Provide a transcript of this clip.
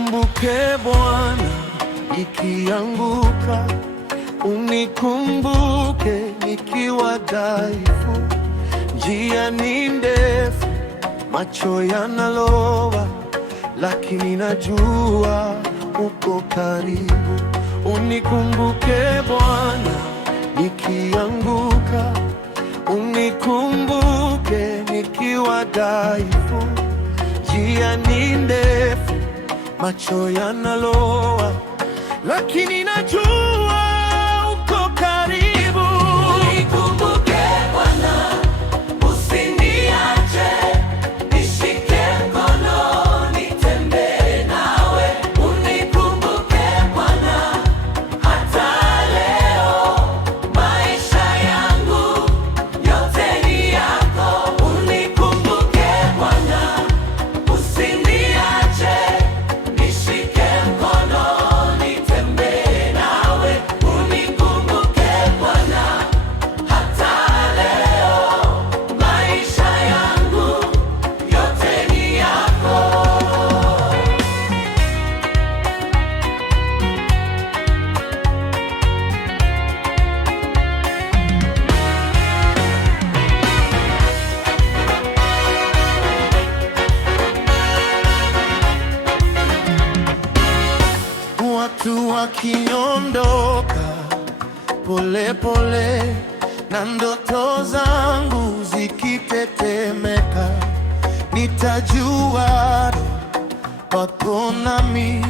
Unikumbuke Bwana nikianguka, unikumbuke nikiwa dhaifu. Njia ni ndefu, macho yanalowa, lakini najua uko karibu. Unikumbuke Bwana nikianguka, unikumbuke nikiwa dhaifu. Njia ni ndefu, macho yanalowa, lakini najua uko karibu. Unikumbuke Bwana, usiniache, nishike mkono nitembee nawe. Unikumbuke Bwana, hata leo maisha yangu yote ni yako. Unikumbuke Bwana, usiniache, nishike mkono nitembee nawe. Unikumbuke Bwana, hata leo maisha yangu yote ni yako. Watu wakiondoka pole pole, na ndoto zangu zikitetemeka, nitajua wako nami.